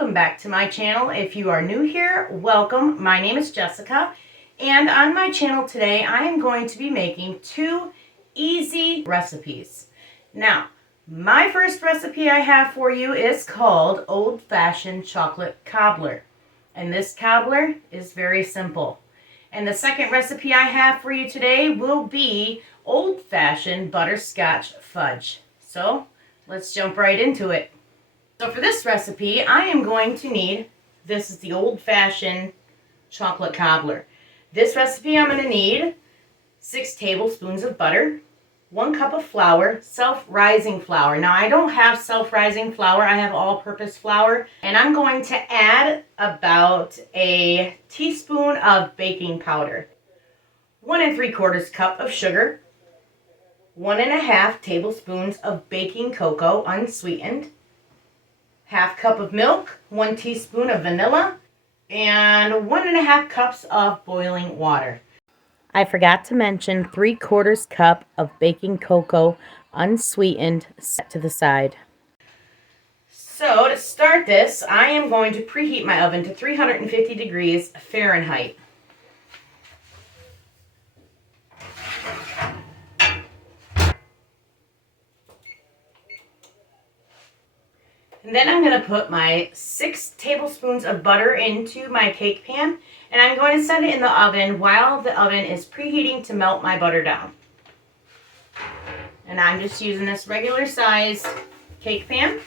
welcome back to my channel. If you are new here, welcome. My name is Jessica, and on my channel today I am going to be making two easy recipes. Now, my first recipe I have for you is called old-fashioned chocolate cobbler, and this cobbler is very simple. And the second recipe I have for you today will be old-fashioned butterscotch fudge. So let's jump right into it. So for this recipe, I am going to need, this is the old-fashioned chocolate cobbler. This recipe I'm going to need 6 tablespoons of butter, 1 cup of flour, self-rising flour. Now I don't have self-rising flour, I have all-purpose flour. And I'm going to add about a teaspoon of baking powder, 1 3/4 cup of sugar, 1 1/2 tablespoons of baking cocoa unsweetened, 1/2 cup of milk, 1 teaspoon of vanilla, and 1 1/2 cups of boiling water. I forgot to mention 3/4 cup of baking cocoa unsweetened set to the side. So to start this, I am going to preheat my oven to 350 degrees Fahrenheit. And then I'm going to put my 6 tablespoons of butter into my cake pan, and I'm going to set it in the oven while the oven is preheating to melt my butter down. And I'm just using this regular size cake pan.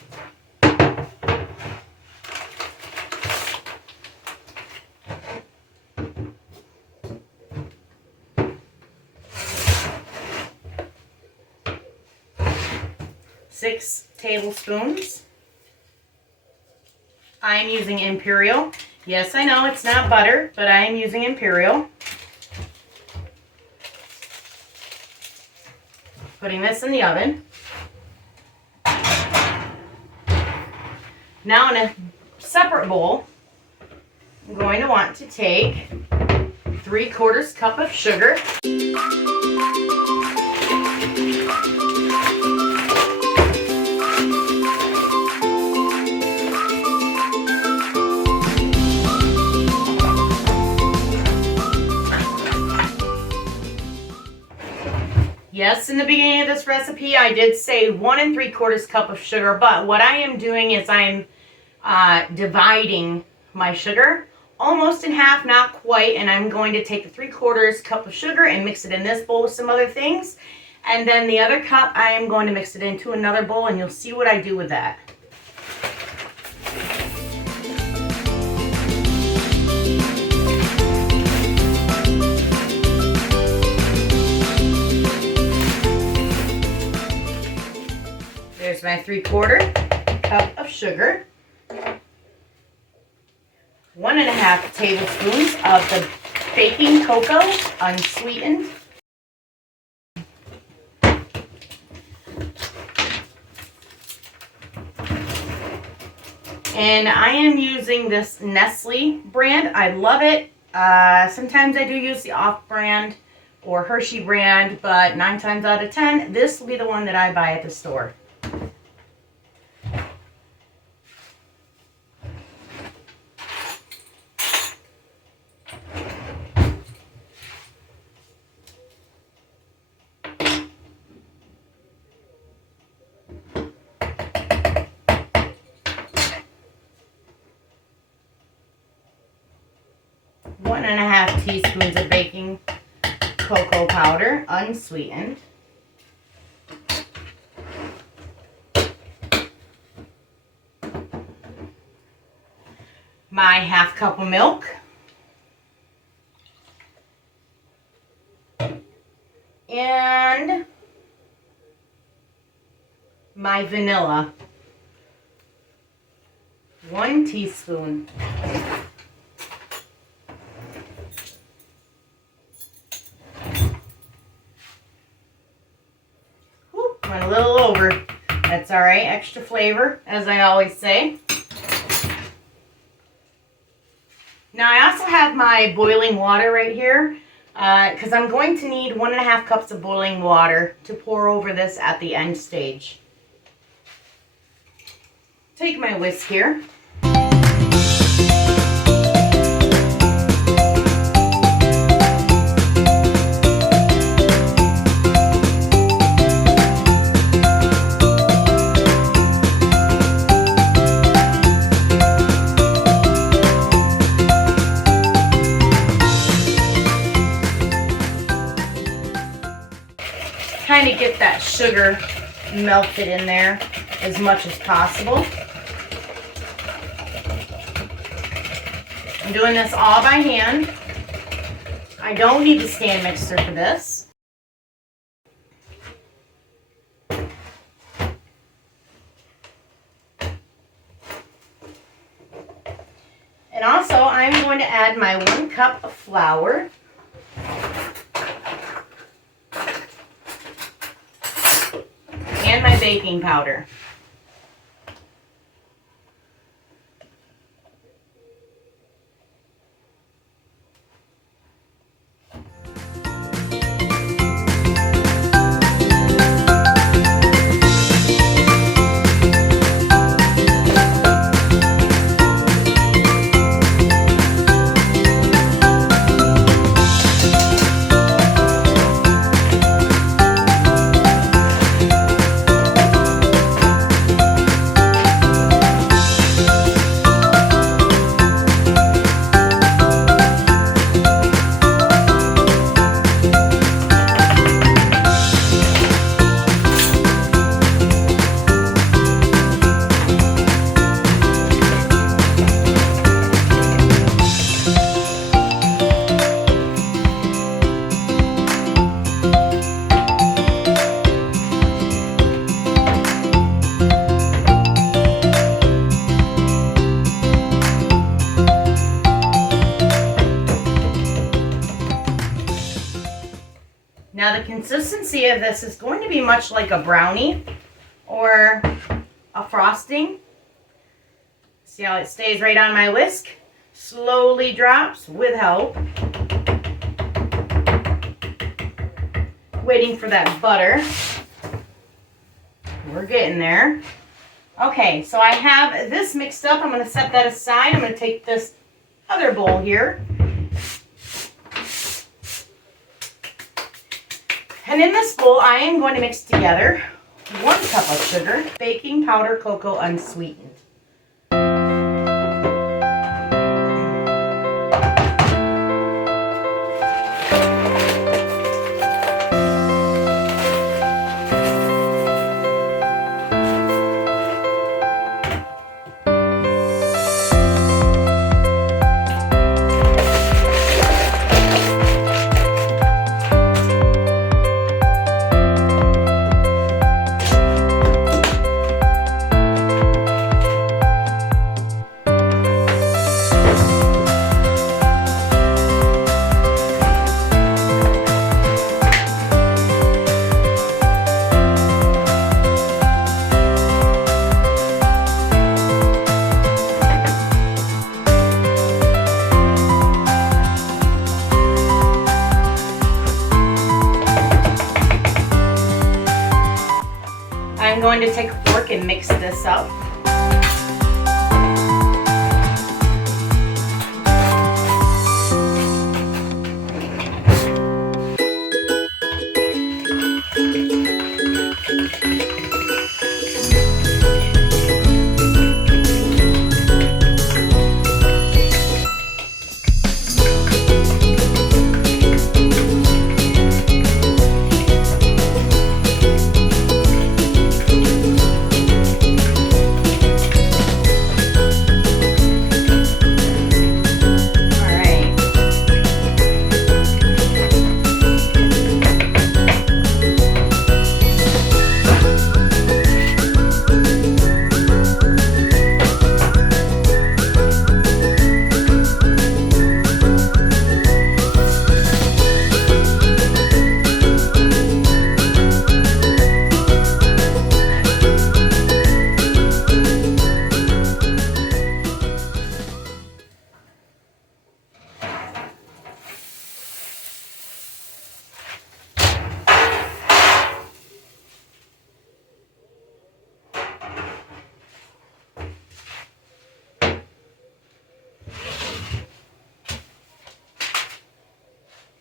Six tablespoons. I am using Imperial. Yes, I know it's not butter, but I am using Imperial. Putting this in the oven. Now in a separate bowl, I'm going to want to take 3/4 cup of sugar. Yes, in the beginning of this recipe, I did say 1 3/4 cup of sugar, but what I am doing is I'm dividing my sugar almost in half, not quite, and I'm going to take the 3/4 cup of sugar and mix it in this bowl with some other things, and then the other cup I am going to mix it into another bowl, and you'll see what I do with that. There's my 3/4 cup of sugar, 1 1/2 tablespoons of the baking cocoa unsweetened, and I am using this Nestle brand. I love it. Sometimes I do use the off-brand or Hershey brand, but 9 times out of 10, this will be the one that I buy at the store. One 1/2 teaspoons of baking cocoa powder, unsweetened. My 1/2 cup of milk. And my vanilla. 1 teaspoon. Went a little over. That's all right. Extra flavor, as I always say. Now I also have my boiling water right here because I'm going to need 1 1/2 cups of boiling water to pour over this at the end stage. Take my whisk here. trying to get that sugar melted in there as much as possible. I'm doing this all by hand. I don't need the stand mixer for this. And also, I'm going to add my 1 cup of flour. And my baking powder. Now the consistency of this is going to be much like a brownie or a frosting. See how it stays right on my whisk? Slowly drops with help. Waiting for that butter. We're getting there. Okay, so I have this mixed up. I'm going to set that aside. I'm going to take this other bowl here. And in this bowl, I am going to mix together 1 cup of sugar, baking powder cocoa unsweetened. I'm going to take a fork and mix this up.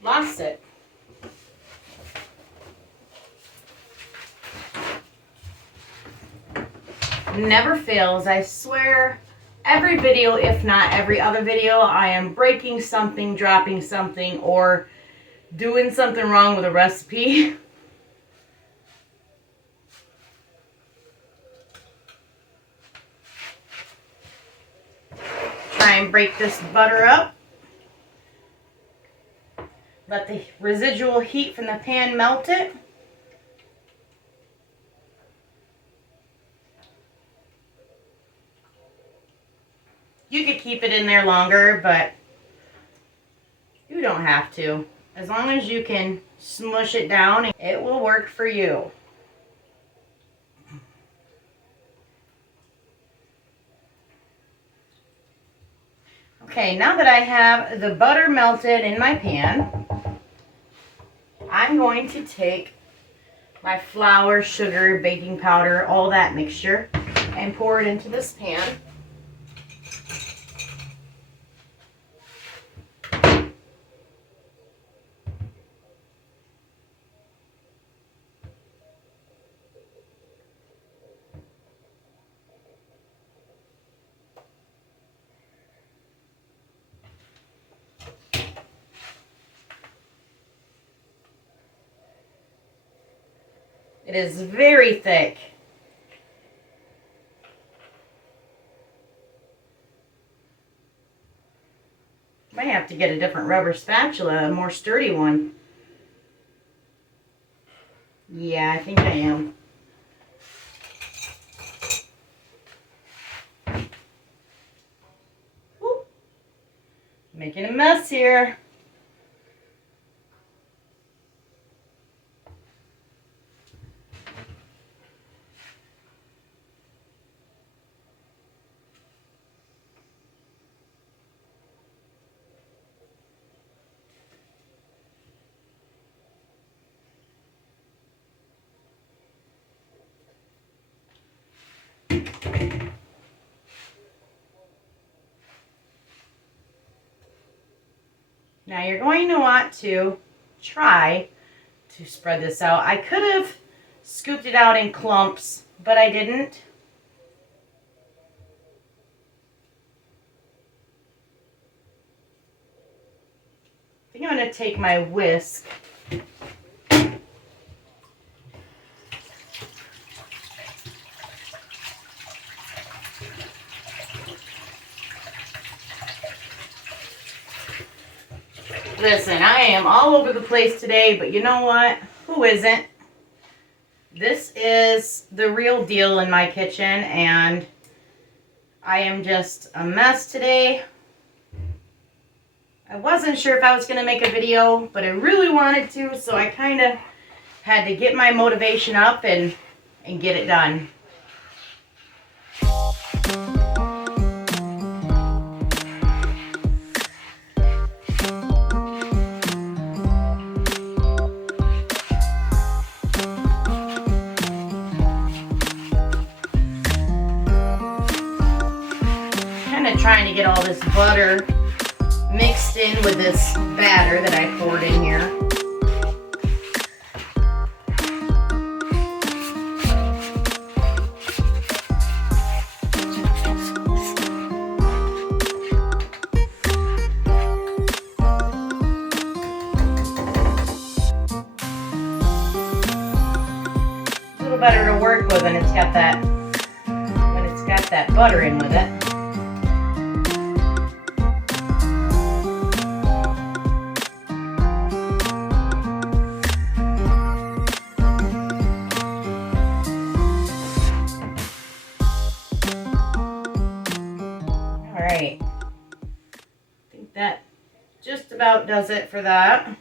Lost it. Never fails, I swear. Every video, if not every other video, I am breaking something, dropping something, or doing something wrong with a recipe. try and break this butter up. Let the residual heat from the pan melt it. You could keep it in there longer, but you don't have to. As long as you can smush it down, it will work for you. Okay, now that I have the butter melted in my pan, I'm going to take my flour, sugar, baking powder, all that mixture, and pour it into this pan. It is very thick. Might have to get a different rubber spatula, a more sturdy one. Yeah, I think I am. Woo. Making a mess here. Now you're going to want to try to spread this out. I could have scooped it out in clumps, but I didn't. I think I'm going to take my whisk . Listen, I am all over the place today, but you know what? Who isn't? This is the real deal in my kitchen, and I am just a mess today. I wasn't sure if I was going to make a video, but I really wanted to, so I kind of had to get my motivation up and get it done. Trying to get all this butter mixed in with this batter that I poured in here. A little better to work with when it's got that butter in with it. Alright, I think that just about does it for that.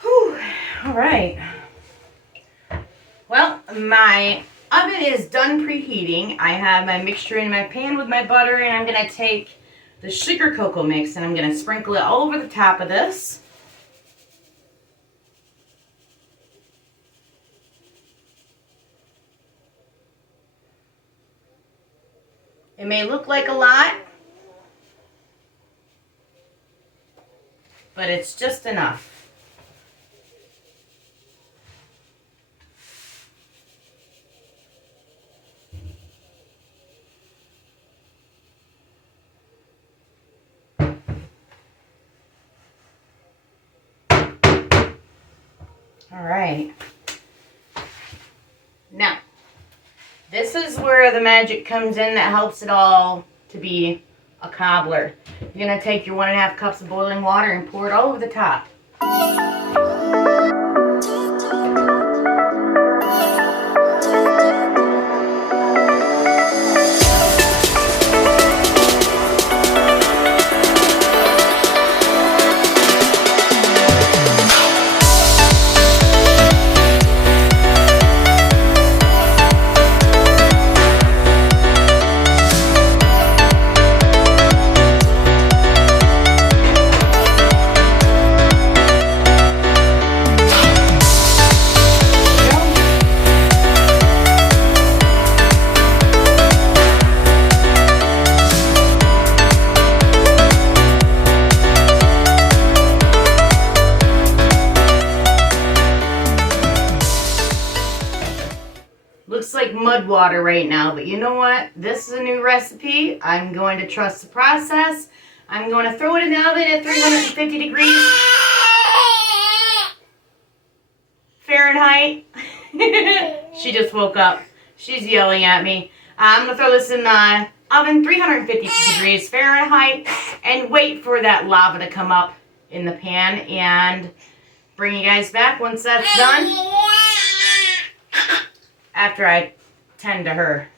Whew, alright. Well, my oven is done preheating. I have my mixture in my pan with my butter, and I'm going to take the sugar cocoa mix and I'm going to sprinkle it all over the top of this. It may look like a lot, but it's just enough. All right. Now, this is where the magic comes in that helps it all to be a cobbler. You're going to take your 1.5 cups of boiling water and pour it all over the top. Looks like mud water right now, but you know what? This is a new recipe. I'm going to trust the process. I'm going to throw it in the oven at 350 degrees Fahrenheit. She just woke up. She's yelling at me. I'm going to throw this in the oven 350 degrees Fahrenheit and wait for that lava to come up in the pan and bring you guys back once that's done. After I tend to her.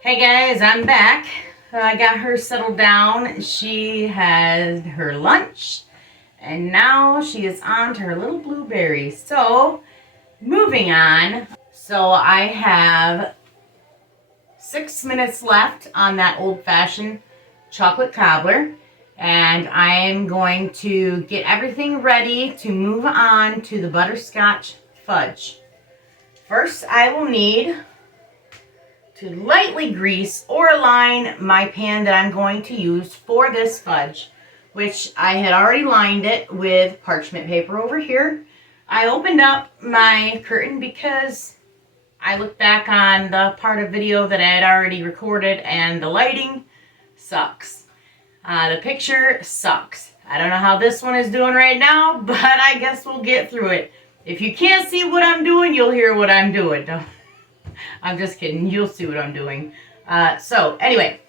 Hey guys, I'm back. I got her settled down. She had her lunch. And now she is on to her little blueberries. So, moving on. So, I have 6 minutes left on that old-fashioned chocolate cobbler. And I am going to get everything ready to move on to the butterscotch fudge. First, I will need to lightly grease or align my pan that I'm going to use for this fudge, which I had already lined it with parchment paper over here. I opened up my curtain because I looked back on the part of video that I had already recorded and the lighting sucks. The picture sucks. I don't know how this one is doing right now, but I guess we'll get through it. If you can't see what I'm doing, you'll hear what I'm doing. I'm just kidding. You'll see what I'm doing. So anyway,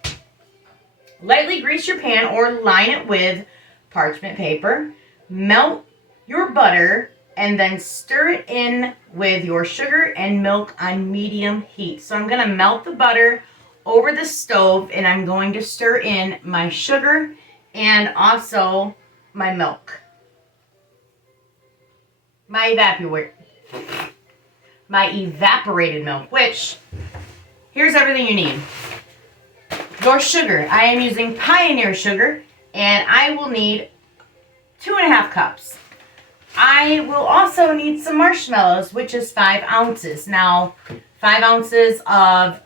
lightly grease your pan or line it with parchment paper. Melt your butter and then stir it in with your sugar and milk on medium heat. So I'm going to melt the butter over the stove and I'm going to stir in my sugar and also my milk. My evaporated milk, which, here's everything you need. Your sugar. I am using Pioneer sugar, and I will need 2.5 cups. I will also need some marshmallows, which is 5 ounces. Now, 5 ounces of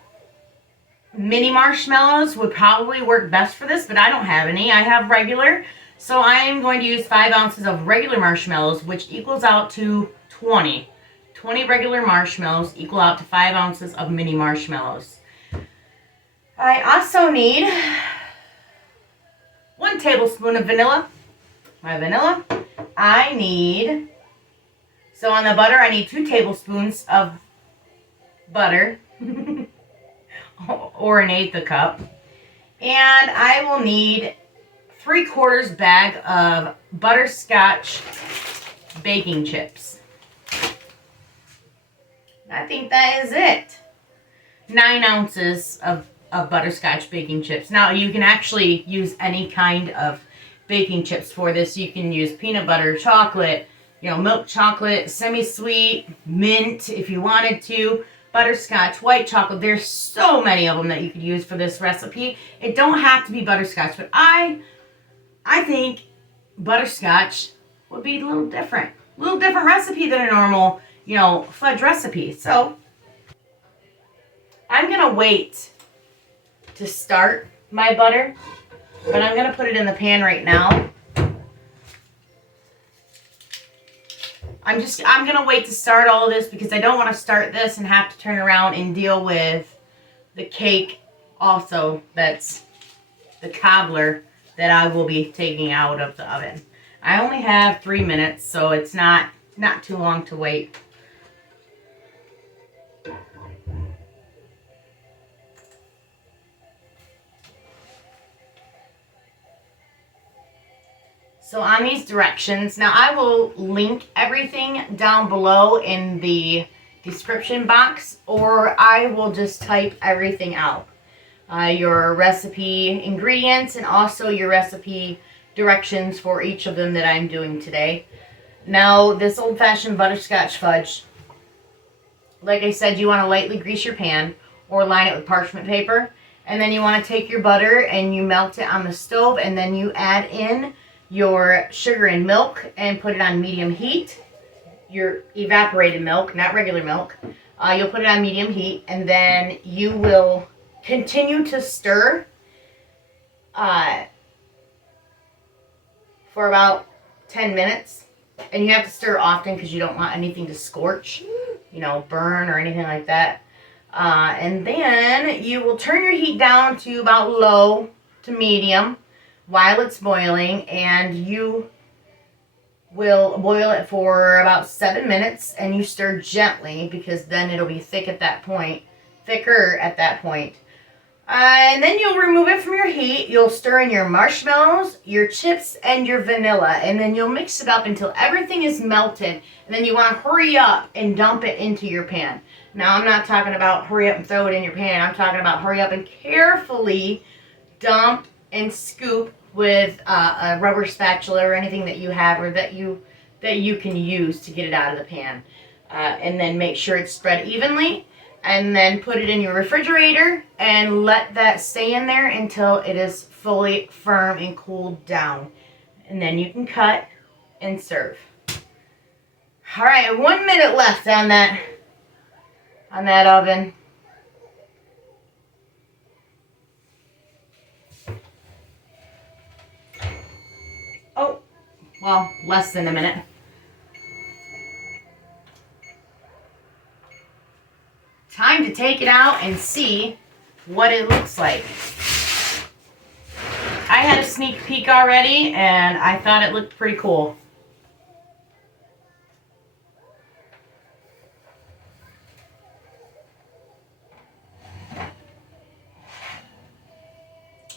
mini marshmallows would probably work best for this, but I don't have any. I have regular, so I am going to use 5 ounces of regular marshmallows, which equals out to 20. 20 regular marshmallows equal out to 5 ounces of mini marshmallows. I also need 1 tablespoon of vanilla. My vanilla. I need, so on the butter, I need 2 tablespoons of butter, or 1/8 cup. And I will need 3/4 bag of butterscotch baking chips. I think that is it. 9 ounces of butterscotch baking chips. Now, you can actually use any kind of baking chips for this. You can use peanut butter, chocolate, milk chocolate, semi-sweet, mint if you wanted to, butterscotch, white chocolate. There's so many of them that you could use for this recipe. It don't have to be butterscotch, but I think butterscotch would be a little different recipe than a normal, fudge recipe. So I'm going to wait to start my butter But I'm going to put it in the pan right now. I'm going to wait to start all of this because I don't want to start this and have to turn around and deal with the cake also. That's the cobbler that I will be taking out of the oven. I only have 3 minutes, so it's not too long to wait. So on these directions, now I will link everything down below in the description box, or I will just type everything out. Your recipe ingredients and also your recipe directions for each of them that I'm doing today. Now, this old-fashioned butterscotch fudge, like I said, you want to lightly grease your pan or line it with parchment paper. And then you want to take your butter and you melt it on the stove, and then you add in your sugar and milk and put it on medium heat. Your evaporated milk, not regular milk. You'll put it on medium heat, and then you will continue to stir for about 10 minutes. And you have to stir often because you don't want anything to scorch, burn or anything like that. And then you will turn your heat down to about low to medium while it's boiling, and you will boil it for about 7 minutes, and you stir gently because then it'll be thicker at that point. And then you'll remove it from your heat. You'll stir in your marshmallows, your chips, and your vanilla, and then you'll mix it up until everything is melted. And then you want to hurry up and dump it into your pan. Now, I'm not talking about hurry up and throw it in your pan. I'm talking about hurry up and carefully dump and scoop with a rubber spatula or anything that you have or that you can use to get it out of the pan. And then make sure it's spread evenly. And then put it in your refrigerator and let that stay in there until it is fully firm and cooled down. And then you can cut and serve. All right, 1 minute left on that oven. Oh, well, less than a minute. Time to take it out and see what it looks like. I had a sneak peek already, and I thought it looked pretty cool.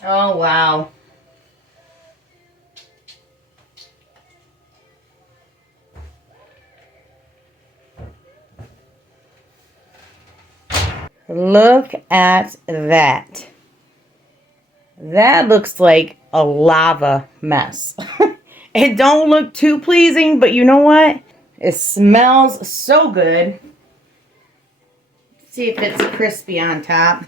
Oh, wow. Look at that. That looks like a lava mess. It don't look too pleasing, but you know what? It smells so good. See if it's crispy on top.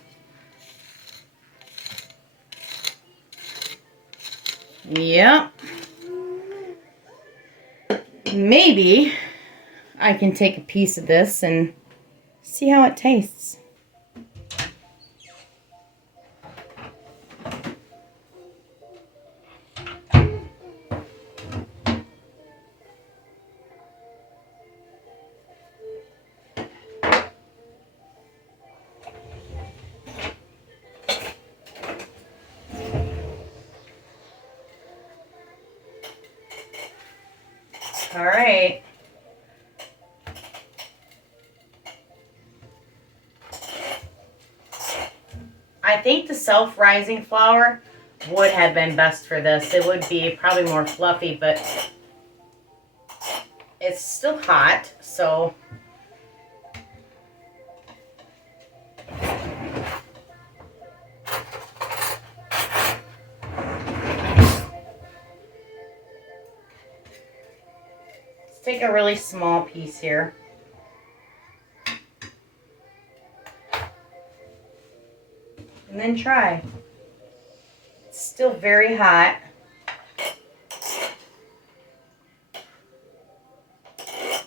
Yep. Maybe I can take a piece of this and see how it tastes. All right. I think the self-rising flour would have been best for this. It would be probably more fluffy, but it's still hot, so let's take a really small piece here. And then try. It's still very hot.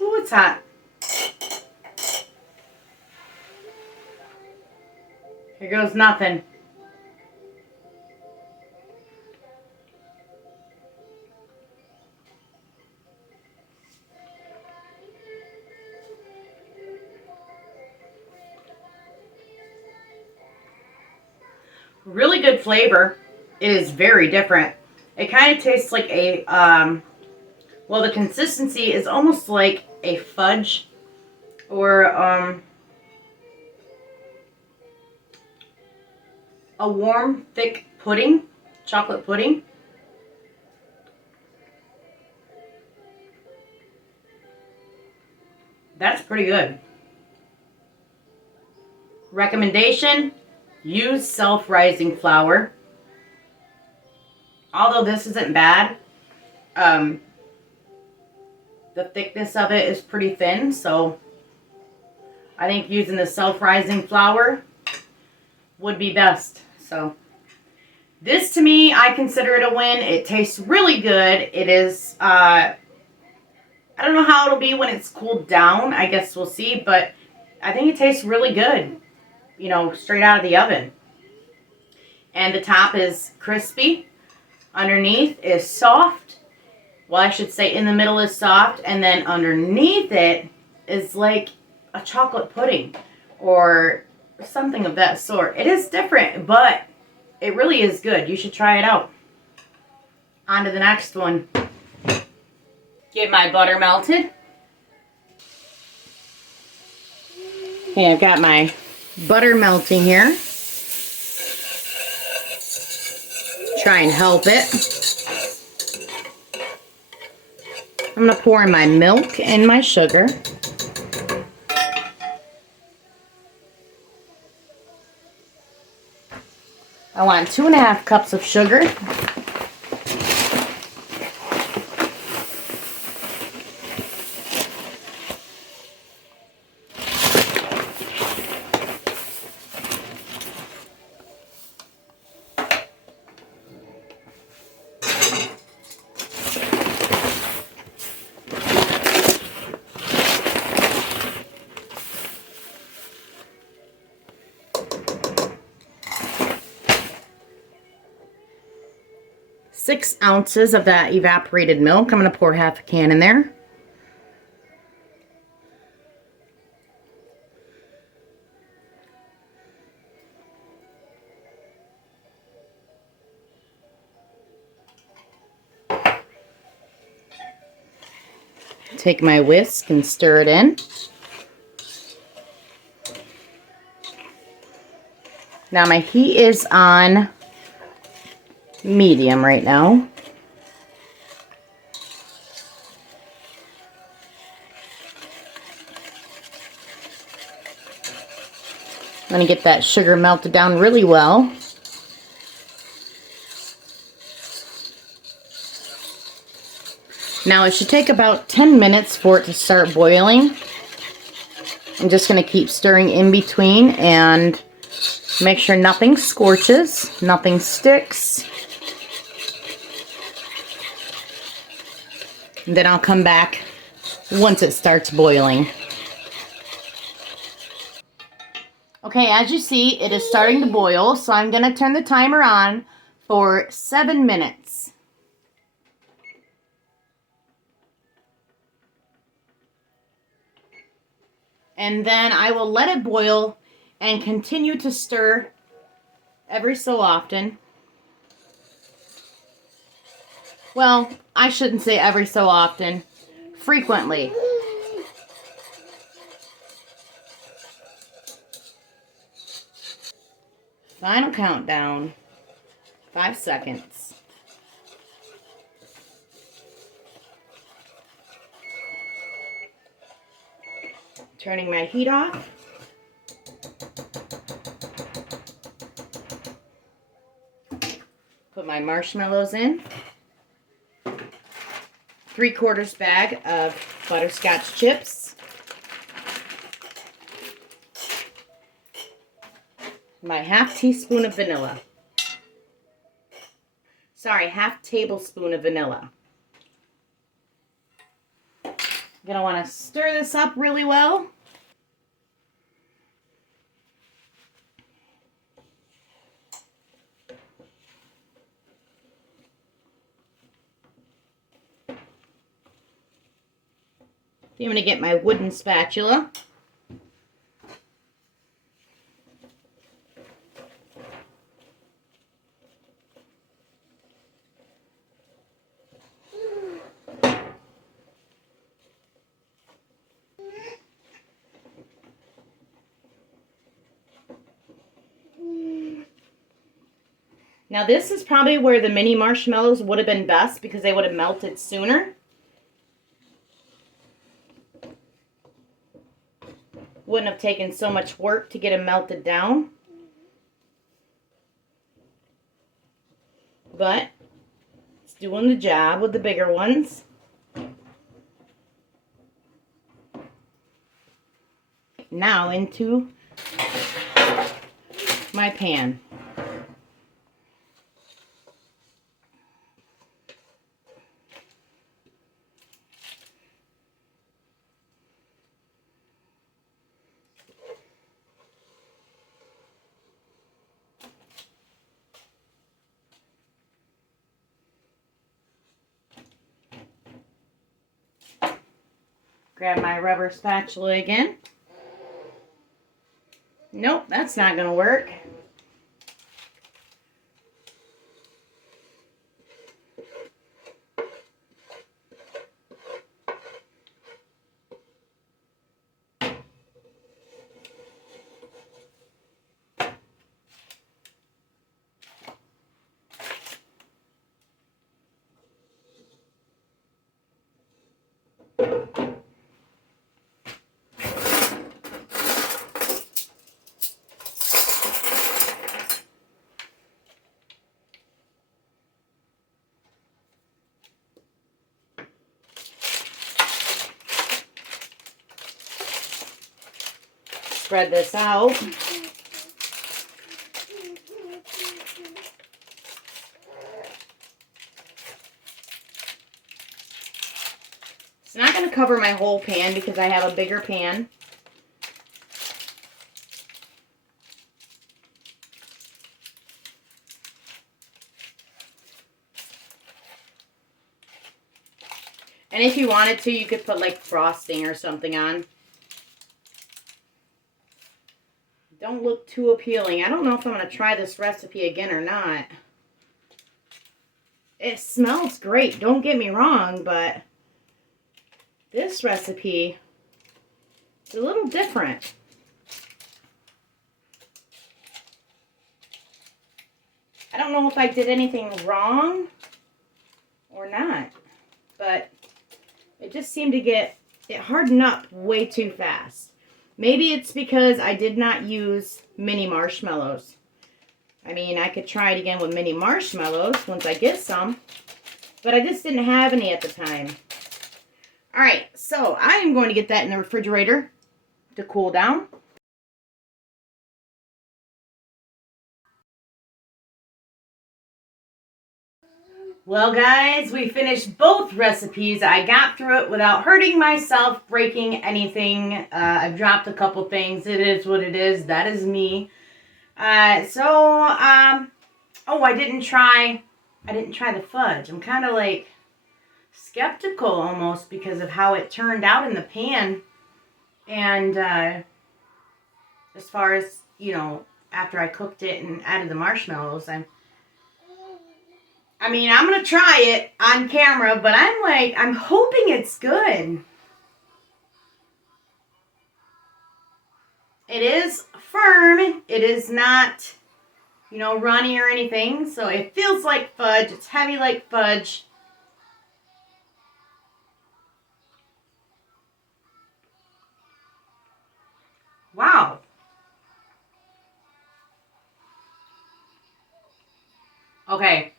Ooh, it's hot. Here goes nothing. Really good flavor. It is very different. It kind of tastes like a, well, the consistency is almost like a fudge or a warm, thick pudding, chocolate pudding. That's pretty good. Recommendation, use self-rising flour. Although this isn't bad, the thickness of it is pretty thin, so I think using the self-rising flour would be best. So this, to me, I consider it a win. It tastes really good. It is, I don't know how it'll be when it's cooled down. I guess we'll see, but I think it tastes really good, you know, straight out of the oven. And the top is crispy. Underneath is soft. Well, I should say in the middle is soft, and then underneath it is like a chocolate pudding or something of that sort. It is different, but it really is good. You should try it out. On to the next one. Get my butter melted. Okay, I've got my butter melting here. Try and help it. I'm going to pour in my milk and my sugar. I want 2.5 cups of sugar. Six ounces of that evaporated milk. I'm going to pour half a can in there. Take my whisk and stir it in. Now my heat is on medium right now. I'm going to get that sugar melted down really well. Now it should take about 10 minutes for it to start boiling. I'm just going to keep stirring in between and make sure nothing scorches, nothing sticks. And then I'll come back once it starts boiling. Okay, as you see, it is starting to boil, so I'm going to turn the timer on for 7 minutes. And then I will let it boil and continue to stir every so often. Well, I shouldn't say every so often. Frequently. Final countdown. 5 seconds. Turning my heat off. Put my marshmallows in. 3/4 bag of butterscotch chips. My half teaspoon of vanilla. Sorry, half tablespoon of vanilla. You're going to want to stir this up really well. I'm going to get my wooden spatula. Now this is probably where the mini marshmallows would have been best because they would have melted sooner. Wouldn't have taken so much work to get them melted down. But it's doing the job with the bigger ones. Now into my pan. Grab my rubber spatula again. Nope, that's not going to work. Spread this out. It's not going to cover my whole pan because I have a bigger pan. And if you wanted to, you could put like frosting or something on. Don't look too appealing. I don't know if I'm going to try this recipe again or not. It smells great, don't get me wrong, but this recipe is a little different. I don't know if I did anything wrong or not, but it just seemed to get, it hardened up way too fast. Maybe it's because I did not use mini marshmallows. I mean, I could try it again with mini marshmallows once I get some, but I just didn't have any at the time. All right, so I am going to get that in the refrigerator to cool down. Well, guys, we finished both recipes. I got through it without hurting myself, breaking anything. I've dropped a couple things. It is what it is. That is me. Oh, I didn't try the fudge. I'm kind of like skeptical almost because of how it turned out in the pan. And as far as, you know, after I cooked it and added the marshmallows, I mean, I'm going to try it on camera, but I'm hoping it's good. It is firm. It is not, you know, runny or anything. So it feels like fudge. It's heavy like fudge. Wow. Okay.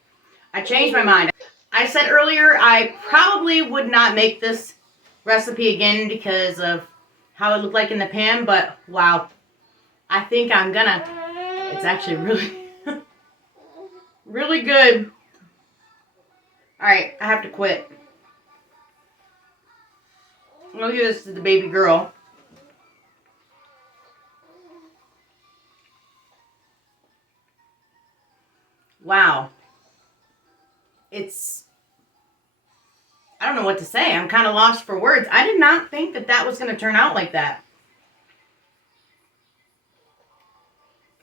I changed my mind. I said earlier I probably would not make this recipe again because of how it looked like in the pan, but wow. I think I'm gonna. It's actually really, really good. Alright, I have to quit. I'm gonna give this to the baby girl. Wow. I don't know what to say. I'm kind of lost for words. I did not think that that was going to turn out like that.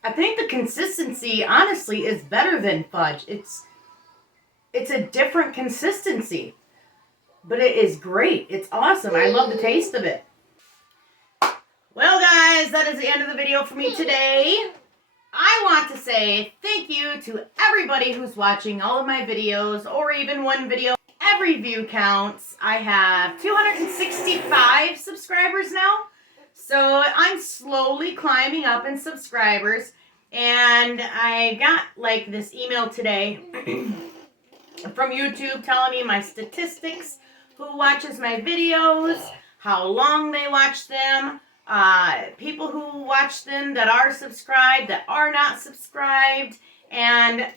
I think the consistency, honestly, is better than fudge. It's a different consistency. But it is great. It's awesome. I love the taste of it. Well, guys, that is the end of the video for me today. I want to say thank you to everybody who's watching all of my videos, or even one video. Every view counts. I have 265 subscribers now. So I'm slowly climbing up in subscribers. And I got like this email today from YouTube telling me my statistics, who watches my videos, how long they watch them, people who watch them that are subscribed, that are not subscribed, and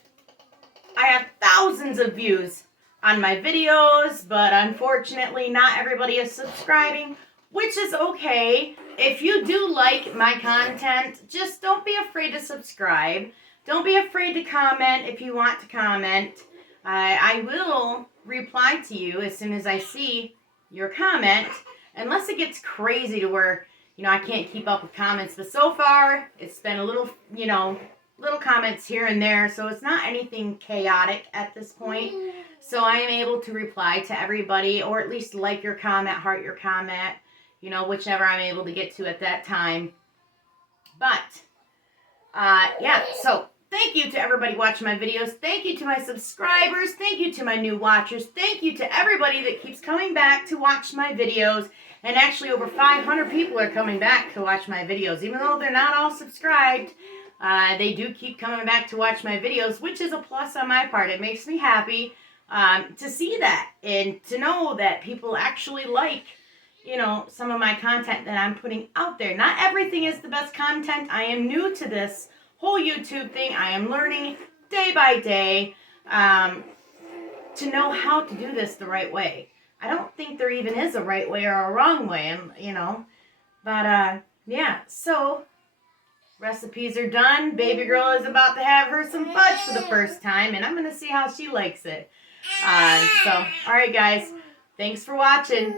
I have thousands of views on my videos, but unfortunately not everybody is subscribing, which is okay. If you do like my content, just don't be afraid to subscribe. Don't be afraid to comment if you want to comment. I will reply to you as soon as I see your comment, unless it gets crazy to where, I can't keep up with comments. But so far, it's been a little, little comments here and there, so it's not anything chaotic at this point. So I am able to reply to everybody, or at least like your comment, heart your comment, whichever I'm able to get to at that time. But, yeah, so thank you to everybody watching my videos. Thank you to my subscribers. Thank you to my new watchers. Thank you to everybody that keeps coming back to watch my videos. And actually over 500 people are coming back to watch my videos. Even though they're not all subscribed, they do keep coming back to watch my videos, which is a plus on my part. It makes me happy to see that and to know that people actually like, some of my content that I'm putting out there. Not everything is the best content. I am new to this whole YouTube thing. I am learning day by day to know how to do this the right way. I don't think there even is a right way or a wrong way, but yeah, so recipes are done. Baby girl is about to have her some fudge for the first time, and I'm going to see how she likes it. So, all right, guys, thanks for watching.